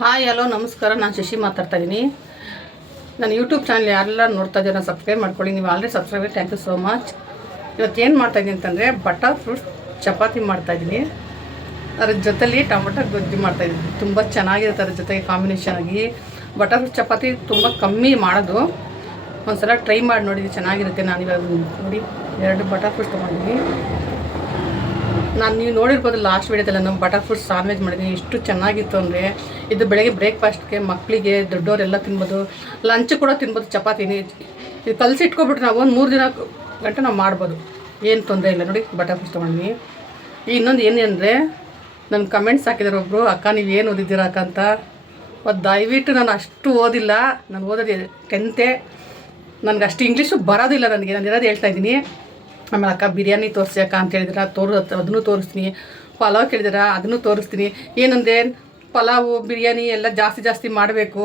Hi hello ನಮಸ್ಕಾರ. ನಾನು ಶಶಿ ಮಾತಾಡ್ತಾ ಇದ್ದೀನಿ. ನಾನು ಯೂಟ್ಯೂಬ್ ಚಾನಲ್ ಯಾರೆಲ್ಲ ನೋಡ್ತಾ ಇದ್ದೀರ ಸಬ್ಸ್ಕ್ರೈಬ್ ಮಾಡ್ಕೊಳ್ಳಿ. ನೀವು already subscribe, thank you so much. ಇವತ್ತು ಏನು ಮಾಡ್ತಾಯಿದ್ದೀನಿ ಅಂತಂದರೆ ಬಟರ್ ಫ್ರೂಟ್ಸ್ ಚಪಾತಿ ಮಾಡ್ತಾಯಿದ್ದೀನಿ. ಅದ್ರ ಜೊತೆಲಿ ಟೊಮೊಟೊ ಗೊಜ್ಜು ಮಾಡ್ತಾಯಿದ್ದೀನಿ. ತುಂಬ ಚೆನ್ನಾಗಿರುತ್ತೆ ಅದ್ರ ಜೊತೆಗೆ ಕಾಂಬಿನೇಷನ್ ಆಗಿ. ಬಟರ್ ಫ್ರೂಟ್ಸ್ ಚಪಾತಿ ತುಂಬ ಕಮ್ಮಿ ಮಾಡೋದು, ಒಂದ್ಸಲ ಟ್ರೈ ಮಾಡಿ ನೋಡಿ, ಚೆನ್ನಾಗಿರುತ್ತೆ. ನಾನಿವಾಗ ನೋಡಿ 2 ಬಟರ್ ಫ್ರೂಟ್ಸ್ ತೊಗೊಂಡಿದ್ದೀನಿ. ನೀವು ನೋಡಿರ್ಬೋದು ಲಾಸ್ಟ್ ವೀಡಿಯೋದಲ್ಲಿ ನಾನು ಬಟರ್ ಫ್ರೂಟ್ಸ್ ಸ್ಯಾಂಡ್ವಿಚ್ ಮಾಡಿದ್ದೀನಿ. ಎಷ್ಟು ಚೆನ್ನಾಗಿತ್ತು ಅಂದರೆ ಇದು ಬೆಳಗ್ಗೆ ಬ್ರೇಕ್ಫಾಸ್ಟ್ಗೆ ಮಕ್ಕಳಿಗೆ ದೊಡ್ಡವರೆಲ್ಲ ತಿನ್ಬೋದು, ಲಂಚ್ ಕೂಡ ತಿನ್ಬೋದು. ಚಪಾತಿನಿ ಇದು ಕಲಸಿ ಇಟ್ಕೊಬಿಟ್ರೆ ನಾವು ಒಂದು 3 ದಿನ ಗಂಟೆ ನಾವು ಮಾಡ್ಬೋದು, ಏನು ತೊಂದರೆ ಇಲ್ಲ. ನೋಡಿ ಬಟರ್ ಫ್ರೂಟ್ಸ್ ತೊಗೊಂಡ್ವಿ. ಇನ್ನೊಂದು ಏನೆಂದರೆ ನನ್ನ ಕಮೆಂಟ್ಸ್ ಹಾಕಿದ್ದಾರೆ ಒಬ್ಬರು, ಅಕ್ಕ ನೀವು ಏನು ಓದಿದ್ದೀರಾ ಅಕ್ಕ ಅಂತ. ದಯವಿಟ್ಟು ನಾನು ಅಷ್ಟು ಓದಿಲ್ಲ, ನಾನು ಓದೋದು 10th. ನನಗೆ ಅಷ್ಟು ಇಂಗ್ಲೀಷು ಬರೋದಿಲ್ಲ ನನಗೆ, ನಾನು ಇರೋದು ಹೇಳ್ತಾಯಿದ್ದೀನಿ. ಆಮೇಲೆ ಅಕ್ಕ ಬಿರಿಯಾನಿ ತೋರಿಸಿ ಅಕ್ಕ ಅಂತ ಹೇಳಿದ್ರೆ ಅದನ್ನು ತೋರಿಸ್ತೀನಿ. ಪಲಾವ್ ಕೇಳಿದ್ರೆ ಅದನ್ನು ತೋರಿಸ್ತೀನಿ. ಏನಂದರೆ ಪಲಾವು ಬಿರಿಯಾನಿ ಎಲ್ಲ ಜಾಸ್ತಿ ಮಾಡಬೇಕು,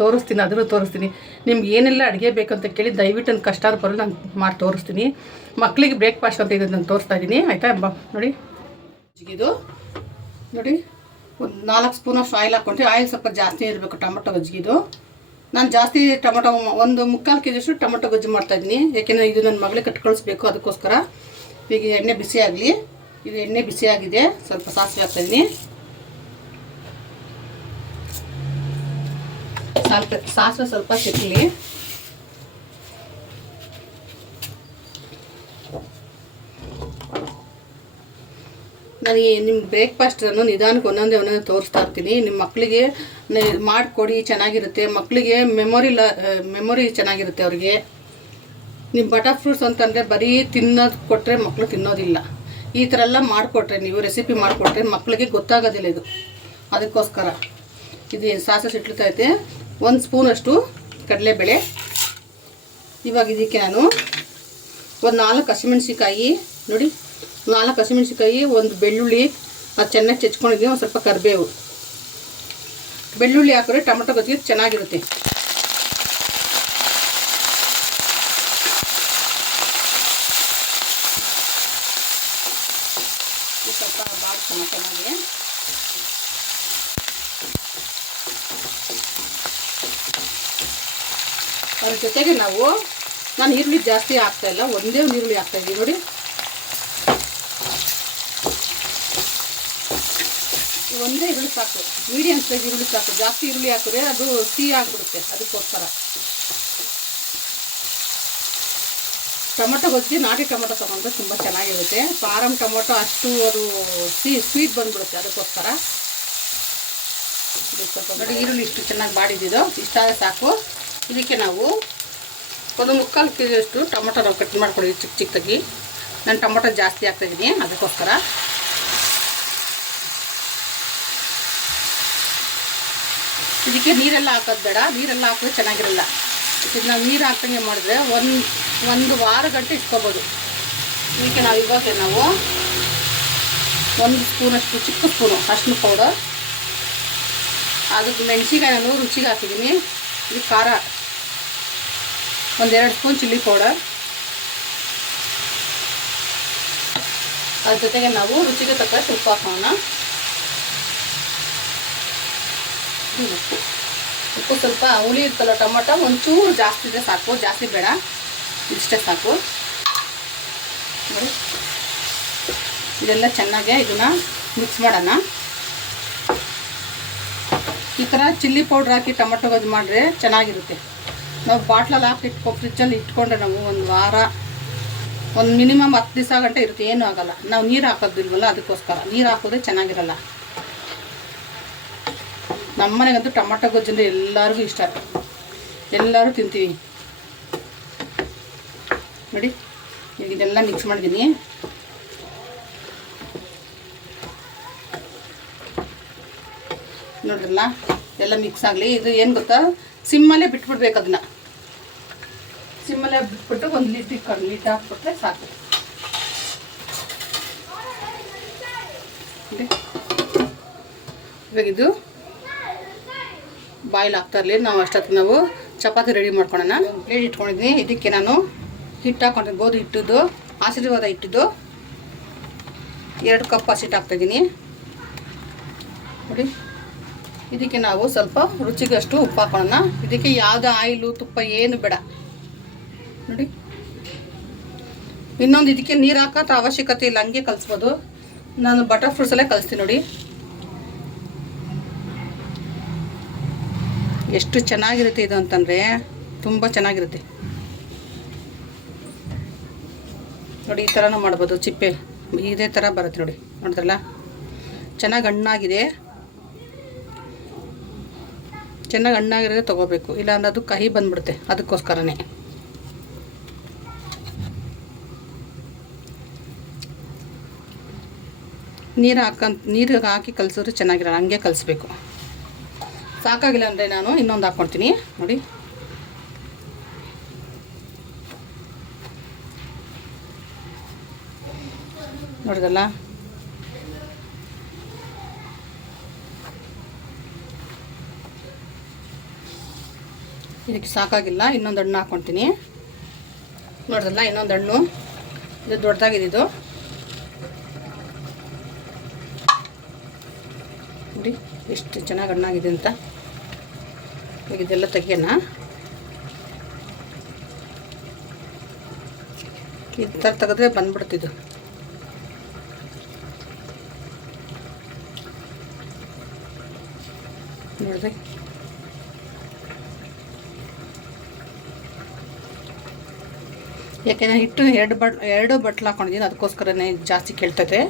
ತೋರಿಸ್ತೀನಿ, ಅದನ್ನು ತೋರಿಸ್ತೀನಿ. ನಿಮ್ಗೆ ಏನೆಲ್ಲ ಅಡುಗೆ ಬೇಕು ಅಂತ ಕೇಳಿ ದಯವಿಟ್ಟು ನನ್ನ ಕಷ್ಟ ಬರೋದು ನಾನು ಮಾಡಿ ತೋರಿಸ್ತೀನಿ. ಮಕ್ಕಳಿಗೆ ಬ್ರೇಕ್ಫಾಸ್ಟ್ ಅಂತ ಇದು ನಾನು ತೋರಿಸ್ತಾ ಇದ್ದೀನಿ, ಆಯಿತಾ. ನೋಡಿ ಇದು ನೋಡಿ, ಒಂದು 4 ಸ್ಪೂನಷ್ಟು ಆಯಿಲ್ ಹಾಕ್ಕೊಂಡ್ರೆ, ಆಯಿಲ್ ಸ್ವಲ್ಪ ಜಾಸ್ತಿ ಇರಬೇಕು ಟೊಮೊಟೊ ಗೊಜ್ಜಿಗಿದು. ನಾನು ಜಾಸ್ತಿ ಟೊಮೊಟೊ 1/4 kg ಟೊಮೊಟೊ ಗೊಜ್ಜು ಮಾಡ್ತಾಯಿದ್ದೀನಿ, ಯಾಕೆಂದರೆ ಇದು ನನ್ನ ಮಗಳಿಗೆ ಕಟ್ಕೊಳಿಸ್ಬೇಕು, ಅದಕ್ಕೋಸ್ಕರ. ಈಗ ಎಣ್ಣೆ ಬಿಸಿ ಆಗಲಿ. ಇದು ಎಣ್ಣೆ ಬಿಸಿ ಆಗಿದೆ, ಸ್ವಲ್ಪ ಸಾಸಿವೆ ಹಾಕ್ತಾಯಿದ್ದೀನಿ. ಸಾಸಿವೆ ಸ್ವಲ್ಪ ಸಿಕ್ಕಲಿ. ನನಗೆ ನಿಮ್ಮ ಬ್ರೇಕ್ಫಾಸ್ಟನ್ನು ನಿಧಾನಕ್ಕೆ ಒಂದೊಂದೇ ತೋರಿಸ್ತಾ ಇರ್ತೀನಿ. ನಿಮ್ಮ ಮಕ್ಕಳಿಗೆ ಮಾಡಿಕೊಡಿ, ಚೆನ್ನಾಗಿರುತ್ತೆ. ಮಕ್ಕಳಿಗೆ ಮೆಮೊರಿ ಚೆನ್ನಾಗಿರುತ್ತೆ ಅವ್ರಿಗೆ. ನಿಮ್ಮ ಬಟರ್ ಫ್ರೂಟ್ಸ್ ಅಂತಂದರೆ ಬರೀ ತಿನ್ನೋದು ಕೊಟ್ಟರೆ ಮಕ್ಕಳು ತಿನ್ನೋದಿಲ್ಲ. ಈ ಥರ ಎಲ್ಲ ಮಾಡಿಕೊಟ್ರೆ, ನೀವು ರೆಸಿಪಿ ಮಾಡಿಕೊಟ್ರೆ ಮಕ್ಕಳಿಗೆ ಗೊತ್ತಾಗೋದಿಲ್ಲ ಇದು, ಅದಕ್ಕೋಸ್ಕರ. ಇದು ಸಾಸಿವೆ ಸಿಟ್ಲತೈತೆ. 1 ಸ್ಪೂನಷ್ಟು ಕಡಲೆಬೇಳೆ. ಇವಾಗ ಇದಕ್ಕೆ ನಾನು ಒಂದು 4 ಹಸಿಮೆಣ್ಸಿಕಾಯಿ, ನೋಡಿ 4 ಹಸಿಮೆಣ್ಸಿಕಾಯಿ, 1 ಬೆಳ್ಳುಳ್ಳಿ, ಅದು ಚೆನ್ನಾಗಿ ಚೆಚ್ಕೊಂಡಿದ್ದೀನಿ. ಒಂದು ಸ್ವಲ್ಪ ಕರಿಬೇವು. ಬೆಳ್ಳುಳ್ಳಿ ಹಾಕಿದ್ರೆ ಟೊಮೊಟೊ ಗೊಜ್ಜಿಗೆ ಚೆನ್ನಾಗಿರುತ್ತೆ. ಸ್ವಲ್ಪ ಬಾಡ್ಸೋಣ ಚೆನ್ನಾಗಿ. ಅದ್ರ ಜೊತೆಗೆ ನಾನು ಈರುಳ್ಳಿ ಜಾಸ್ತಿ ಹಾಕ್ತಾಯಿಲ್ಲ, ಒಂದೇ ಒಂದು ಈರುಳ್ಳಿ ಹಾಕ್ತಾಯಿದ್ದೀನಿ. ನೋಡಿ ಒಂದೇ ಈರುಳ್ಳಿ ಸಾಕು, ಮೀಡಿಯಮ್ ಸೈಜ್ ಈರುಳ್ಳಿ ಸಾಕು. ಜಾಸ್ತಿ ಈರುಳ್ಳಿ ಹಾಕಿದ್ರೆ ಅದು ಸಿಹಿ ಆಗಿಬಿಡುತ್ತೆ, ಅದಕ್ಕೋಸ್ಕರ. ಟೊಮೊಟೊ ಗೊಜ್ಜಿ ನಾಟಿ ಟೊಮೊಟೊ ತೊಗೊಂಡ್ರೆ ತುಂಬ ಚೆನ್ನಾಗಿರುತ್ತೆ. ಫಾರಮ್ ಟೊಮೊಟೊ ಅಷ್ಟು ಅದು ಸ್ವೀಟ್ ಬಂದುಬಿಡುತ್ತೆ, ಅದಕ್ಕೋಸ್ಕರ. ಇದು ಸ್ವಲ್ಪ ನೋಡಿ, ಈರುಳ್ಳಿ ಇಷ್ಟು ಚೆನ್ನಾಗಿ ಬಾಡಿದ್ದು ಇಷ್ಟಾದರೆ ಸಾಕು. ಇದಕ್ಕೆ ನಾವು 1/4 kg ಟೊಮೊಟೊ ನಾವು ಕಟ್ ಮಾಡ್ಕೊಳ್ಳಿ ಚಿಕ್ಕದಾಗಿ. ನಾನು ಟೊಮೊಟೊ ಜಾಸ್ತಿ ಹಾಕ್ತಾಯಿದ್ದೀನಿ, ಅದಕ್ಕೋಸ್ಕರ. ಇದಕ್ಕೆ ನೀರೆಲ್ಲ ಹಾಕೋದು ಬೇಡ, ನೀರೆಲ್ಲ ಹಾಕಿದ್ರೆ ಚೆನ್ನಾಗಿರಲ್ಲ. ಇದು ನಾವು ನೀರು ಹಾಕ್ದಂಗೆ ಮಾಡಿದ್ರೆ ಒಂದು ವಾರ ಗಂಟೆ ಇಟ್ಕೋಬೋದು. ಇದಕ್ಕೆ ಇವಾಗ 1 ಸ್ಪೂನಷ್ಟು, ಚಿಕ್ಕ ಸ್ಪೂನು ಅರಿಶಿನ ಪೌಡರ್. ಅದಕ್ಕೆ ಮೆಣಸಿನ್ಕಾಯಿ ನಾನು ರುಚಿಗೆ ಹಾಕಿದ್ದೀನಿ. ಇದು ಖಾರ 1 2 ಸ್ಪೂನ್ ಚಿಲ್ಲಿ ಪೌಡರ್. ಅದ್ರ ಜೊತೆಗೆ ನಾವು ರುಚಿಗೆ ತಕ್ಕಷ್ಟು ಉಪ್ಪು ಹಾಕೋಣ. ಉಪ್ಪು ಸ್ವಲ್ಪ ಹುಳಿ ಇರ್ತಲ್ಲ ಟೊಮೊಟೊ, ಒಂಚೂರು ಜಾಸ್ತಿ ಇದ್ರೆ ಸಾಕು, ಜಾಸ್ತಿ ಬೇಡ, ಇಷ್ಟೇ ಸಾಕು. ನೋಡಿ ಇದೆಲ್ಲ ಚೆನ್ನಾಗೆ ಇದನ್ನು ಮಿಕ್ಸ್ ಮಾಡೋಣ. ಈ ಥರ ಚಿಲ್ಲಿ ಪೌಡ್ರ್ ಹಾಕಿ ಟೊಮೊಟೊ ಗೊಜ್ಜು ಮಾಡಿದ್ರೆ ಚೆನ್ನಾಗಿರುತ್ತೆ. ನಾವು ಬಾಟ್ಲಲ್ಲಿ ಹಾಕಿ ಫ್ರಿಜ್ಜಲ್ಲಿ ಇಟ್ಕೊಂಡ್ರೆ ನಾವು ಒಂದು ವಾರ, ಒಂದು ಮಿನಿಮಮ್ 10 ದಿವಸ ಗಂಟೆ ಇರುತ್ತೆ, ಏನೂ ಆಗೋಲ್ಲ. ನಾವು ನೀರು ಹಾಕೋದಿಲ್ವಲ್ಲ, ಅದಕ್ಕೋಸ್ಕರ. ನೀರು ಹಾಕೋದ್ರೆ ಚೆನ್ನಾಗಿರಲ್ಲ. ನಮ್ಮ ಮನೆಗಂತೂ ಟೊಮೊಟೊ ಗೊಜ್ಜು ಅಂದರೆ ಎಲ್ಲರಿಗೂ ಇಷ್ಟ, ಎಲ್ಲರೂ ತಿಂತೀವಿ. ನೋಡಿ ಈಗ ಇದೆಲ್ಲ ಮಿಕ್ಸ್ ಮಾಡಿದ್ದೀನಿ. ನೋಡ್ರಲ್ಲ, ಎಲ್ಲ ಮಿಕ್ಸ್ ಆಗಲಿ. ಇದು ಏನು ಗೊತ್ತಾ, ಸಿಮ್ಮಲ್ಲೇ ಬಿಟ್ಬಿಡ್ಬೇಕು. ಅದನ್ನು ಸಿಮ್ಮಲ್ಲೇ ಬಿಟ್ಬಿಟ್ಟು ಒಂದು ಲಿಡ್ ಹಾಕ್ಬಿಟ್ರೆ ಸಾಕು. ಇವಾಗ ಇದು ಬಾಯ್ಲ್ ಆಗ್ತಾ ಇರಲಿ. ನಾವು ಅಷ್ಟೊತ್ತಿಗೆ ನಾವು ಚಪಾತಿ ರೆಡಿ ಮಾಡ್ಕೊಳ್ಳೋಣ. ಪ್ಲೇಟ್ ಇಟ್ಕೊಂಡಿದ್ದೀನಿ. ಇದಕ್ಕೆ ನಾನು ಹಿಟ್ಟು ಹಾಕ್ಕೊಂಡ್ರೆ ಗೋಧಿ ಹಿಟ್ಟಿದ್ದು, ಆಶೀರ್ವಾದ ಹಿಟ್ಟಿದ್ದು 2 ಕಪ್ ಹಸಿಟ್ಟು ಹಾಕ್ತಾಯಿದ್ದೀನಿ. ನೋಡಿ ಇದಕ್ಕೆ ನಾವು ಸ್ವಲ್ಪ ರುಚಿಗಷ್ಟು ಉಪ್ಪು ಹಾಕೋಣ. ಇದಕ್ಕೆ ಯಾವುದೇ ಆಯಿಲು ತುಪ್ಪ ಏನು ಬೇಡ ನೋಡಿ. ಇನ್ನೊಂದು ಇದಕ್ಕೆ ನೀರು ಹಾಕೋಂಥ ಅವಶ್ಯಕತೆ ಇಲ್ಲ, ಹಂಗೆ ಕಲಿಸ್ಬೋದು. ನಾನು ಬಟರ್ ಫ್ರೂಟ್ಸಲ್ಲೇ ಕಲಿಸ್ತೀನಿ ನೋಡಿ. ಎಷ್ಟು ಚೆನ್ನಾಗಿರುತ್ತೆ ಇದು ಅಂತಂದರೆ ತುಂಬ ಚೆನ್ನಾಗಿರುತ್ತೆ ನೋಡಿ. ಈ ಥರನೂ ಮಾಡ್ಬೋದು, ಚಿಪ್ಪೆ ಇದೇ ಥರ ಬರುತ್ತೆ ನೋಡಿ. ನೋಡಿದ್ರಲ್ಲ ಚೆನ್ನಾಗಿ ಹಣ್ಣಾಗಿದೆ. ಚೆನ್ನಾಗಿ ಹಣ್ಣಾಗಿರೋದೇ ತೊಗೋಬೇಕು, ಇಲ್ಲಾಂದ್ರೆ ಅದು ಕಹಿ ಬಂದ್ಬಿಡುತ್ತೆ. ಅದಕ್ಕೋಸ್ಕರನೇ ನೀರು ಹಾಕಿ ಕಲಿಸಿದ್ರೆ ಚೆನ್ನಾಗಿರಲ್ಲ, ಹಂಗೆ ಕಲಿಸ್ಬೇಕು. ಸಾಕಾಗಿಲ್ಲ ಅಂದರೆ ನಾನು ಇನ್ನೊಂದು ಹಾಕ್ಕೊಳ್ತೀನಿ ನೋಡಿ. ನೋಡಿದಲ್ಲ ಇದಕ್ಕೆ ಸಾಕಾಗಿಲ್ಲ, ಇನ್ನೊಂದು ಹಣ್ಣು ಹಾಕ್ಕೊಳ್ತೀನಿ. ನೋಡಿದಲ್ಲ ಇನ್ನೊಂದು ಹಣ್ಣು, ಇದು ದೊಡ್ಡದಾಗಿದೆ. ಇದು ನೋಡಿ ಎಷ್ಟು ಚೆನ್ನಾಗಿ ಹಣ್ಣಾಗಿದೆ ಅಂತ. ಈಗ ಇದೆಲ್ಲ ತೆಗಿಯೋಣ. ಈ ಥರ ತೆಗೆದ್ರೆ ಬಂದ್ಬಿಡ್ತಿದ್ದು. ನೋಡಿದೆ ಯಾಕೆಂದರೆ ಹಿಟ್ಟು ಎರಡು ಬಟ್ಲು ಹಾಕೊಂಡಿದ್ದೀನಿ, ಅದಕ್ಕೋಸ್ಕರನೇ ಜಾಸ್ತಿ ಕೇಳ್ತದೆ.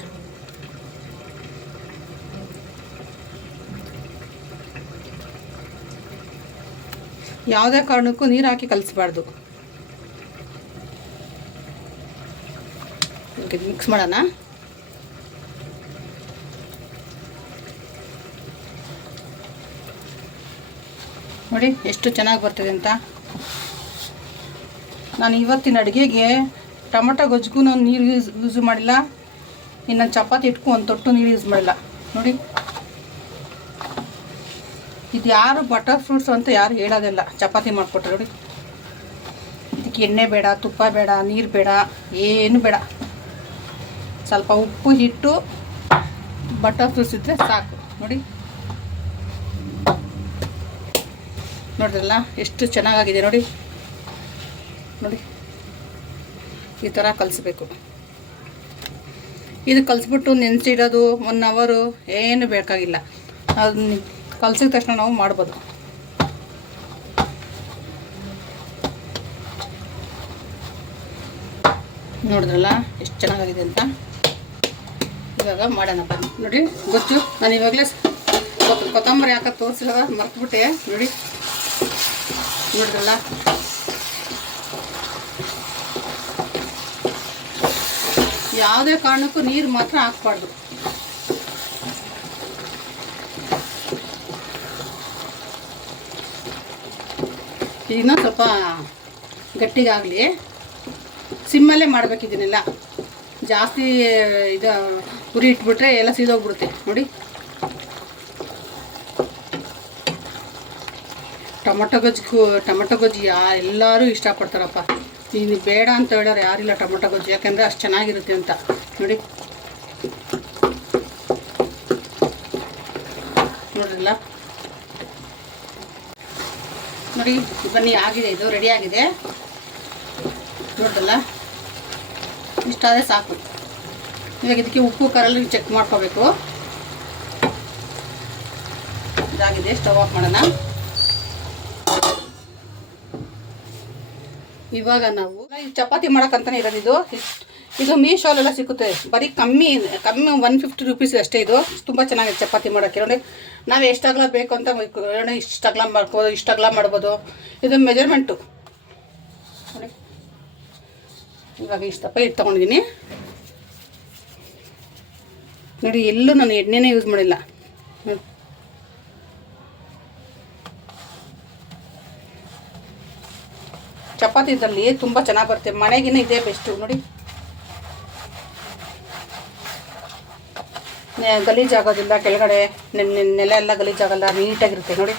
ಯಾವುದೇ ಕಾರಣಕ್ಕೂ ನೀರು ಹಾಕಿ ಕಲಿಸ್ಬಾರ್ದು. ಮಿಕ್ಸ್ ಮಾಡೋಣ. ನೋಡಿ ಎಷ್ಟು ಚೆನ್ನಾಗಿ ಬರ್ತದೆ ಅಂತ. ನಾನು ಇವತ್ತಿನ ಅಡುಗೆಗೆ ಟೊಮೊಟೊ ಗೊಜ್ಜಿಗೂ ನಾನು ನೀರು ಯೂಸ್ ಮಾಡಿಲ್ಲ, ಇನ್ನು ಚಪಾತಿ ಇಟ್ಕೊ ಒಂದು ತೊಟ್ಟು ನೀರು ಯೂಸ್ ಮಾಡಿಲ್ಲ ನೋಡಿ. ಇದು ಯಾರು ಬಟರ್ ಫ್ರೂಟ್ಸ್ ಅಂತ ಯಾರು ಹೇಳೋದಿಲ್ಲ. ಚಪಾತಿ ಮಾಡಿಕೊಟ್ರೆ ನೋಡಿ, ಇದಕ್ಕೆ ಎಣ್ಣೆ ಬೇಡ, ತುಪ್ಪ ಬೇಡ, ನೀರು ಬೇಡ, ಏನು ಬೇಡ. ಸ್ವಲ್ಪ ಉಪ್ಪು ಹಿಟ್ಟು ಬಟರ್ ಫ್ರೂಟ್ಸ್ ಇದ್ದರೆ ಸಾಕು ನೋಡಿ. ನೋಡಿದ್ರಲ್ಲ ಎಷ್ಟು ಚೆನ್ನಾಗಾಗಿದೆ ನೋಡಿ. ನೋಡಿ ಈ ಥರ ಕಲಿಸ್ಬೇಕು. ಇದು ಕಲಿಸ್ಬಿಟ್ಟು ನೆನೆಸಿಡೋದು 1 ಅವರು ಏನು ಬೇಕಾಗಿಲ್ಲ. ಅದನ್ನ ಕಲಸಿದ ತಕ್ಷಣ ನಾವು ಮಾಡ್ಬೋದು. ನೋಡಿದ್ರಲ್ಲ ಎಷ್ಟು ಚೆನ್ನಾಗಿದೆ ಅಂತ. ಇವಾಗ ಮಾಡೋಣ ಬನ್ನಿ. ನೋಡಿ ಗೊತ್ತು, ನಾನು ಇವಾಗಲೇ ಕೊತ್ತಂಬರಿ ಹಾಕೋದು ತೋರಿಸಿದಾಗ ಮರ್ತುಬಿಟ್ಟೆ ನೋಡಿ. ನೋಡಿದ್ರಲ್ಲ ಯಾವುದೇ ಕಾರಣಕ್ಕೂ ನೀರು ಮಾತ್ರ ಹಾಕ್ಬಾರ್ದು. ಇದನ್ನ ಸ್ವಲ್ಪ ಗಟ್ಟಿಗಾಗಲಿ, ಸಿಮ್ಮಲ್ಲೇ ಮಾಡ್ಬೇಕು. ಇದನ್ನೆಲ್ಲ ಜಾಸ್ತಿ ಇದು ಉರಿ ಇಟ್ಬಿಟ್ರೆ ಎಲ್ಲ ಸೀದೋಗ್ಬಿಡುತ್ತೆ ನೋಡಿ. ಟೊಮೊಟೊ ಗೊಜ್ಜು ಎಲ್ಲರೂ ಇಷ್ಟಪಡ್ತಾರಪ್ಪ. ನೀನು ಬೇಡ ಅಂತ ಹೇಳೋರು ಯಾರಿಲ್ಲ ಟೊಮೊಟೊ ಗೊಜ್ಜು, ಯಾಕೆಂದರೆ ಅಷ್ಟು ಚೆನ್ನಾಗಿರುತ್ತೆ ಅಂತ ನೋಡಿ. ನೋಡಿರಲ್ಲ ನೋಡಿ. ಬನ್ನಿ ಆಗಿದೆ, ಇದು ರೆಡಿ ಆಗಿದೆ. ನೋಡಿರಲ್ಲ ಇಷ್ಟಾದರೆ ಸಾಕು. ಇವಾಗ ಇದಕ್ಕೆ ಉಪ್ಪು ಖಾರಲ್ಲಿ ಚೆಕ್ ಮಾಡ್ಕೋಬೇಕು. ಇದಾಗಿದೆ, ಸ್ಟವ್ ಆಫ್ ಮಾಡೋಣ. ಇವಾಗ ನಾವು ಚಪಾತಿ ಮಾಡೋಕ್ಕಂತಲೇ ಇರೋದು. ಇದು ಮೀಶೋಲೆಲ್ಲ ಸಿಗುತ್ತೆ, ಬರೀ ಕಮ್ಮಿ 150 ರುಪೀಸ್ ಅಷ್ಟೇ. ಇದು ತುಂಬ ಚೆನ್ನಾಗಿದೆ ಚಪಾತಿ ಮಾಡೋಕ್ಕೆ ನೋಡಿ. ನಾವು ಎಷ್ಟು ಅಗಲ ಬೇಕು ಅಂತ ಇಷ್ಟು ಅಗಲ ಮಾಡ್ಬೋದು, ಇಷ್ಟು ಅಗಲ ಮಾಡ್ಬೋದು. ಇದು ಮೆಜರ್ಮೆಂಟು ನೋಡಿ. ಇವಾಗ ಇಷ್ಟು ದಪ್ಪ ಇಟ್ಟು ತೊಗೊಂಡಿದ್ದೀನಿ ನೋಡಿ. ಎಲ್ಲೂ ನಾನು ಎಣ್ಣೆನೇ ಯೂಸ್ ಮಾಡಿಲ್ಲ. ಚಪಾತಿ ಇದರಲ್ಲಿ ತುಂಬ ಚೆನ್ನಾಗಿ ಬರುತ್ತೆ. ಮನೆಗಿನ್ನ ಇದೇ ಬೆಸ್ಟು ನೋಡಿ. ಗಲೀಜಾಗೋದಿಲ್ಲ, ಕೆಳಗಡೆ ನೆಲ ಎಲ್ಲ ಗಲೀಜಾಗಲ್ಲ, ನೀಟಾಗಿರುತ್ತೆ ನೋಡಿ.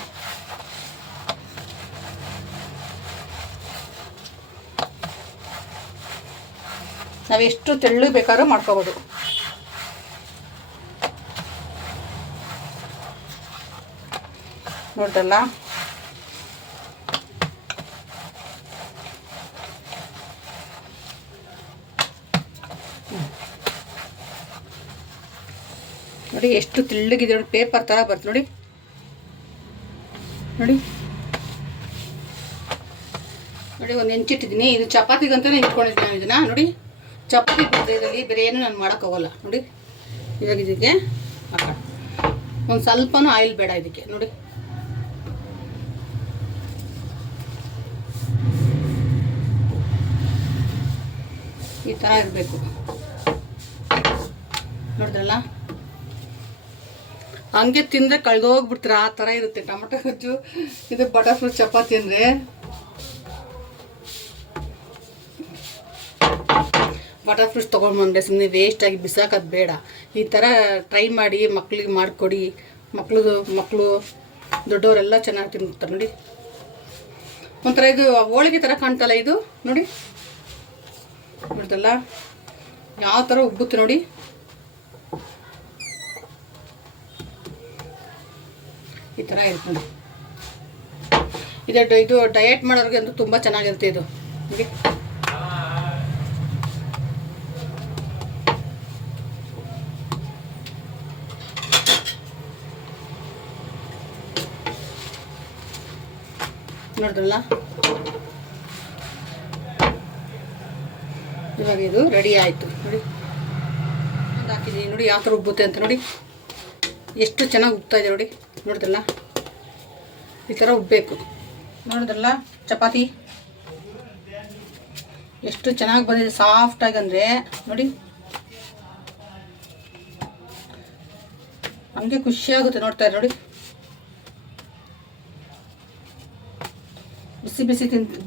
ನಾವೆಷ್ಟು ತೆಳ್ಳಗೆ ಬೇಕಾದ್ರೂ ಮಾಡ್ಕೋಬೋದು. ನೋಡ್ದಲ್ಲ. ನೋಡಿ ಎಷ್ಟು ತೆಳ್ಳಗಿದೆ ನೋಡಿ, ಪೇಪರ್ ಥರ ಬರ್ತದೆ ನೋಡಿ. ನೋಡಿ ನೋಡಿ ಒಂದು ಹೆಂಚಿಟ್ಟಿದ್ದೀನಿ. ಇದು ಚಪಾತಿಗಂತಲೇ ಇಟ್ಕೊಂಡಿದ್ದೀನಿ ನಾನು ಇದನ್ನು. ನೋಡಿ ಚಪಾತಿ ಬರ್ತದೆ ಇದರಲ್ಲಿ, ಬೇರೆ ಏನು ನಾನು ಮಾಡೋಕ್ಕಾಗಲ್ಲ. ನೋಡಿ ಇವಾಗ ಇದಕ್ಕೆ ಹಾಕೋಣ. ಒಂದು ಸ್ವಲ್ಪನೂ ಆಯಿಲ್ ಬೇಡ ಇದಕ್ಕೆ. ನೋಡಿ ಈ ಥರ ಇರಬೇಕು. ನೋಡಿದ್ರಲ್ಲ, ಹಂಗೆ ತಿಂದರೆ ಕಳೆದೋಗ್ಬಿಡ್ತೀರ ಆ ಥರ ಇರುತ್ತೆ ಟೊಮಟೊ ಗೊಜ್ಜು. ಇದು ಬಟರ್ ಫ್ರೂಟ್ ಚಪಾತಿ ಅಂದರೆ ಬಟರ್ ಫ್ರೂಟ್ಸ್ ತೊಗೊಂಡ್ಬಂದ್ರೆ ಸುಮ್ಮನೆ ವೇಸ್ಟಾಗಿ ಬಿಸಾಕೋದು ಬೇಡ. ಈ ಥರ ಟ್ರೈ ಮಾಡಿ ಮಕ್ಳಿಗೆ ಮಾಡಿಕೊಡಿ. ಮಕ್ಕಳು ದೊಡ್ಡವರೆಲ್ಲ ಚೆನ್ನಾಗಿ ತಿನ್ನುತ್ತಾರೆ. ನೋಡಿ ಒಂಥರ ಇದು ಹೋಳಿಗೆ ಥರ ಕಾಣ್ತಲ್ಲ ಇದು. ನೋಡಿ ನೋಡ್ದಲ್ಲ ಯಾವ ಥರ ಉಬ್ಬುತ್ತೆ ನೋಡಿ. ಈ ಥರ ಇರುತ್ತೆ ನೋಡಿ. ಇದು ಡಯಟ್ ಮಾಡೋರಿಗೆ ಅಂತೂ ತುಂಬ ಚೆನ್ನಾಗಿರುತ್ತೆ ಇದು. ನೋಡಿ ನೋಡಿದ್ರಲ್ಲ, ಇವಾಗ ಇದು ರೆಡಿ ಆಯಿತು. ನೋಡಿ ಹಾಕಿದ್ದೀನಿ ನೋಡಿ ಯಾವ ಥರ ಉಬ್ಬುತ್ತೆ ಅಂತ. ನೋಡಿ ಎಷ್ಟು ಚೆನ್ನಾಗಿ ಉಬ್ತಾ ಇದೆ ನೋಡಿ. ನೋಡಿದ್ರಲ್ಲ, ಈ ಥರ ಉಬ್ಬಬೇಕು. ನೋಡಿದ್ರಲ್ಲ ಚಪಾತಿ ಎಷ್ಟು ಚೆನ್ನಾಗಿ ಬಂದಿದೆ ಸಾಫ್ಟಾಗಿ ಅಂದರೆ. ನೋಡಿ ಹಂಗೆ ಖುಷಿಯಾಗುತ್ತೆ ನೋಡ್ತಾ ಇರಿ. ನೋಡಿ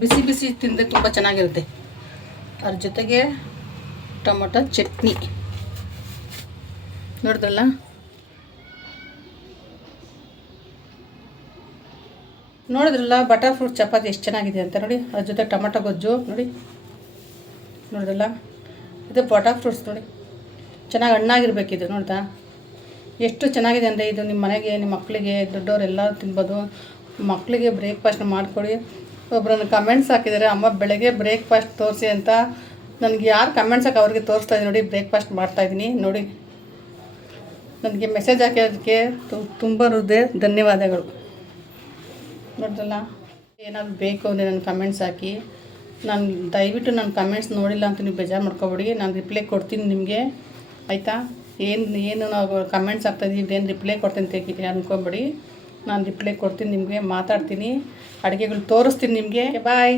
ಬಿಸಿ ಬಿಸಿ ತಿಂದರೆ ತುಂಬ ಚೆನ್ನಾಗಿರುತ್ತೆ. ಅದ್ರ ಜೊತೆಗೆ ಟೊಮೊಟೊ ಚಟ್ನಿ. ನೋಡಿದ್ರಲ್ಲ, ಬಟರ್ ಫ್ರೂಟ್ ಚಪಾತಿ ಎಷ್ಟು ಚೆನ್ನಾಗಿದೆ ಅಂತ ನೋಡಿ. ಅದ್ರ ಜೊತೆ ಟೊಮೊಟೊ ಗೊಜ್ಜು ನೋಡಿ. ನೋಡಿದ್ರಲ್ಲ, ಇದು ಬಟರ್ ಫ್ರೂಟ್ಸ್ ನೋಡಿ, ಚೆನ್ನಾಗಿ ಹಣ್ಣಾಗಿರ್ಬೇಕಿದು. ನೋಡ್ದಾ ಎಷ್ಟು ಚೆನ್ನಾಗಿದೆ ಅಂದರೆ. ಇದು ನಿಮ್ಮ ಮನೆಗೆ, ನಿಮ್ಮ ಮಕ್ಕಳಿಗೆ, ದೊಡ್ಡವರೆಲ್ಲ ತಿನ್ಬೋದು. ಮಕ್ಕಳಿಗೆ ಬ್ರೇಕ್ಫಾಸ್ಟ್ ಮಾಡಿಕೊಡಿ. ಒಬ್ಬರನ್ನು ಕಮೆಂಟ್ಸ್ ಹಾಕಿದ್ದಾರೆ, ಅಮ್ಮ ಬೆಳಗ್ಗೆ ಬ್ರೇಕ್ಫಾಸ್ಟ್ ತೋರಿಸಿ ಅಂತ. ನನಗೆ ಯಾರು ಕಮೆಂಟ್ಸ್ ಹಾಕಿ ಅವ್ರಿಗೆ ತೋರಿಸ್ತಾ ಇದ್ದೀನಿ ನೋಡಿ, ಬ್ರೇಕ್ಫಾಸ್ಟ್ ಮಾಡ್ತಾಯಿದ್ದೀನಿ ನೋಡಿ. ನನಗೆ ಮೆಸೇಜ್ ಹಾಕಿರೋದಕ್ಕೆ ತುಂಬ ಧನ್ಯವಾದಗಳು. ನೋಡಿದ್ರಲ್ಲ, ಏನಾದರೂ ಬೇಕು ಅಂದರೆ ನನ್ನ ಕಮೆಂಟ್ಸ್ ಹಾಕಿ. ನಾನು ದಯವಿಟ್ಟು ನನ್ನ ಕಮೆಂಟ್ಸ್ ನೋಡಿಲ್ಲ ಅಂತ ನೀವು ಬೇಜಾರು ಮಾಡ್ಕೊಬೇಡಿ. ನಾನು ರಿಪ್ಲೈ ಕೊಡ್ತೀನಿ ನಿಮಗೆ, ಆಯಿತಾ. ಏನು ನಾವು ಕಮೆಂಟ್ಸ್ ಹಾಕ್ತಾಯಿದ್ದೀವಿ, ಏನು ರಿಪ್ಲೈ ಕೊಡ್ತೀನಿ ಅಂತ ಅಂದ್ಕೊಬೇಡಿ. ನಾನು ರಿಪ್ಲೈ ಕೊಡ್ತೀನಿ ನಿಮಗೆ, ಮಾತಾಡ್ತೀನಿ, ಅಡುಗೆಗಳು ತೋರಿಸ್ತೀನಿ ನಿಮಗೆ. ಬಾಯ್.